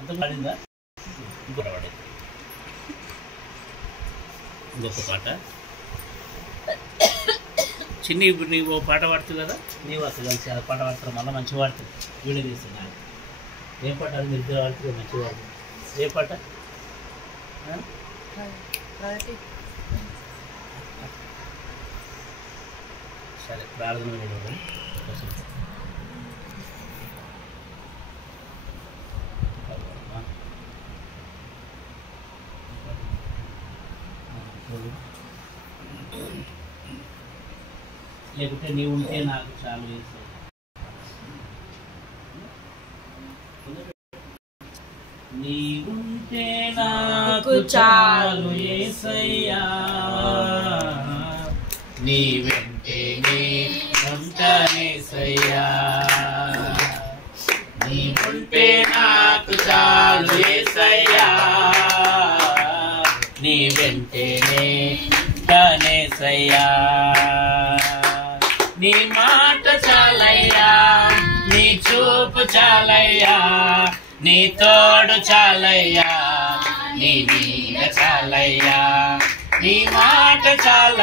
అంత పాడిందా? ఇంకో పాడే ఇంకొక పాట చిన్ని. ఇప్పుడు నీవు పాట పాడుతుంది కదా, నీవు అసలు కలిసి ఆ పాట పాడతారు, మళ్ళీ మంచిగా పాడుతుంది. వీడియో తీస్తున్నాను. ఏ పాట అది మీరు ఇద్దరు పాడుతుంది మంచిగా పాడుతుంది. ఏ పాట? సరే ప్రార్థన కూడా లేకుంటే నీవు ఉంటే నాకు చాలు యేసయ్యా. నీవుంటే నాకు చాలు యేసయ్యా, నీ వెంటే ఉంటానేసయ్యా. నీవుంటే నాకు చాలు యేసయ్యా, నీ వెంటనే ఉంటానేసయ్యా. నీ మాట చాలయ్యా, నీ చూపు చాలయ్యా, నీ తోడు చాలయ్యా, నీ నీడ చాలయ్యా, నీ మాట చాల